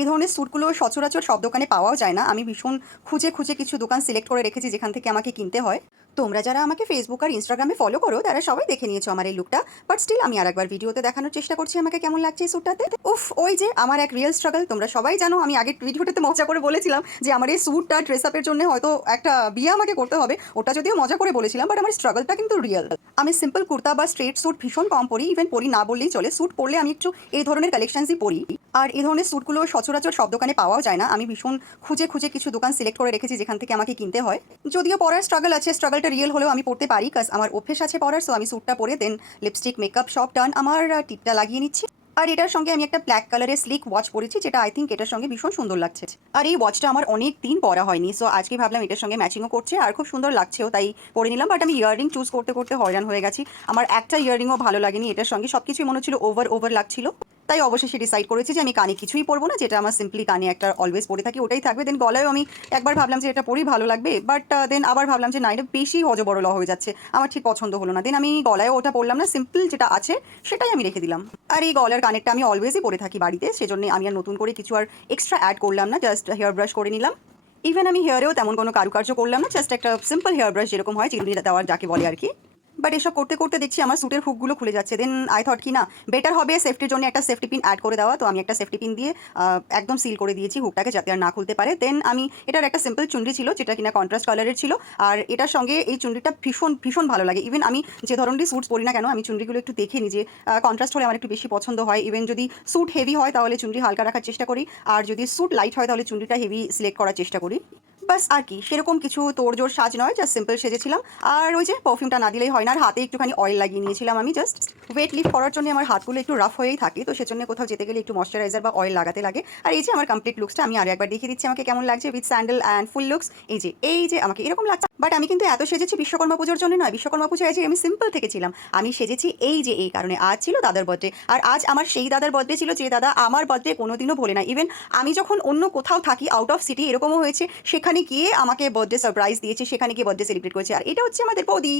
এই ধরনের স্যুটগুলো সচরাচর সব দোকানে পাওয়াও যায় না। আমি ভীষণ খুঁজে, খুঁজে কিছু দোকান সিলেক্ট করে রেখেছি যেখান থেকে আমাকে কিনতে হয়। তোমরা যারা আমাকে ফেসবুক আর ইনস্টাগ্রামে ফলো করো তারা সবাই দেখে নিয়েছো আমার এই লুকটা। বাট স্টিল আমি আরেকবার ভিডিওতে দেখানোর চেষ্টা করছি আমাকে কেমন লাগছে এই স্যুটটাতে। উফ! ওই যে আমার এক রিয়েল স্ট্রাগল। তোমরা সবাই জানো আমি আগের ভিডিওটাতে মজা করে বলেছিলাম যে আমার এই স্যুটটা ড্রেস আপের জন্য হয়তো একটা বিয়ে আমাকে করতে হবে। ওটা যদিও মজা করে বলেছিলাম বাট আমার স্ট্রাগলটা কিন্তু রিয়েল। আমি সিম্পল কুর্তা বা স্ট্রেট স্যুট ভীষণ কম পরি, ইভেন পরি না বললেই চলে। স্যুট পরলে আমি একটু এই ধরনের কালেকশনসই পরি। আর এই ধরনের স্যুটগুলো সচরাচর সব দোকানে পাওয়াও যায় না। আমি ভীষণ খুঁজে, খুঁজে কিছু দোকান সিলেক্ট করে রেখেছি যেখান থেকে আমাকে কিনতে হয়। যদিও পরার স্ট্রাগল আছে, স্ট্রাগলটা রিয়েল হলেও আমি পড়তে পারি কাজ আমার অভ্যেস আছে পরার। সো আমি স্যুটটা পরে দেন লিপস্টিক, মেকআপ সব ডান। আমার টিপটা লাগিয়ে নিচ্ছি। আর এটার সঙ্গে আমি একটা ব্ল্যাক কালারের স্লিক ওয়াচ পরেছি যেটা আই থিঙ্ক এটার সঙ্গে ভীষণ সুন্দর লাগছে। আর এই ওয়াচটা আমার অনেক দিন পরা হয়নি, সো আজকে ভাবলাম এটার সঙ্গে ম্যাচিংও করছে আর খুব সুন্দর লাগছেও, তাই পরে নিলাম। বাট আমি ইয়াররিং চুজ করতে করতে হয়রান হয়ে গেছি। আমার একটা ইয়াররিংও ভালো লাগেনি এটার সঙ্গে, সব কিছুই মনে হচ্ছিল ওভার ওভার লাগছিল। তাই অবশেষে ডিসাইড করেছি যে আমি কানে কিছুই পরবো না, যেটা আমার সিম্পলি কানে একটা অলওয়েজ পরে থাকি ওটাই থাকবে। দেন গলায়ও আমি একবার ভাবলাম যে এটা পরেই ভালো লাগবে, বাট দেন আবার ভাবলাম যে না, এটা বেশি হজবরল হয়ে যাচ্ছে, আমার ঠিক পছন্দ হলো না। দেন আমি গলায়ও ওটা পরলাম না, সিম্পল যেটা আছে সেটাই আমি রেখে দিলাম। আর এই গলার কানেরটা আমি অলওয়েজই পরে থাকি বাড়িতে, সেজন্য আমি আর নতুন করে কিছু আর এক্সট্রা অ্যাড করলাম না, জাস্ট হেয়ার ব্রাশ করে নিলাম। ইভেন আমি হেয়ারেও তেমন কোনো কারুকার্য করলাম না, জাস্ট একটা সিম্পল হেয়ার ব্রাশ যেরকম হয় চিরুনি দেওয়ার যাকে বলে আর কি। বাট এসব করতে করতে দেখছি আমার স্যুটের হুকগুলো খুলে যাচ্ছে। দেন আই থট কি না বেটার হবে সেফটির জন্য একটা সেফটি পিন অ্যাড করে দেওয়া। তো আমি একটা সেফটি পিন দিয়ে একদম সিল করে দিয়েছি হুকটাকে যাতে আর না খুলতে পারে। দেন আমি এটার একটা সিম্পল চুনরি ছিল যেটা কিনা কন্ট্রাস্ট কালারের ছিল, আর এটার সঙ্গে এই চুনরিটা ভীষণ ভীষণ ভালো লাগে। ইভেন আমি যে ধরনের স্যুটস পরি না কেন আমি চুনরিগুলো একটু দেখে নিই যে কন্ট্রাস্ট হলে আমার একটু বেশি পছন্দ হয়। ইভেন যদি স্যুট হেভি হয় তাহলে চুনরি হালকা রাখার চেষ্টা করি, আর যদি স্যুট লাইট হয় তাহলে চুনরিটা হেভি সিলেক্ট করার চেষ্টা করি। বাস আর কি, সেরকম কিছু তোড়জোড় সাজ নয়, জাস্ট সিম্পল সেজেছিলাম। আর ওই যে পারফিউমটা না দিলেই হয় না, আর হাতে একটুখানি অয়েল লাগিয়ে নিয়েছিলাম আমি জাস্ট। ওয়েট লিফট করার জন্য আমার হাতগুলো একটু রাফ হয়েই থাকে, তো সেজন্য কোথাও যেতে গেলে একটু ময়শ্চারাইজার বা অয়েল লাগাতে লাগে। আর এই যে আমার কমপ্লিট লুকসটা আমি আরও একবার দেখিয়ে দিচ্ছি আমাকে কেমন লাগছে with sandal and full looks. এই যে আমাকে এরকম লাগছে। বাট আমি কিন্তু এত সেজেছি বিশ্বকর্মা পুজোর জন্য নয়। বিশ্বকর্মা পুজোয় যে আমি সিম্পল থেকেছিলাম, আমি সেজেছি এই কারণে আজ ছিল দাদার বার্থডে। আর আজ আমার সেই দাদার বার্থডে ছিল যে দাদা আমার বার্থডে কোনোদিনও ভোলে না। ইভেন আমি যখন অন্য কোথাও থাকি আউট অফ সিটি, এরকমও হয়েছে সেখানে গিয়ে আমাকে বার্থডে সারপ্রাইজ দিয়েছে, সেখানে গিয়ে বার্থডে সেলিব্রেট করেছে। আর এটা হচ্ছে আমাদের বৌদি।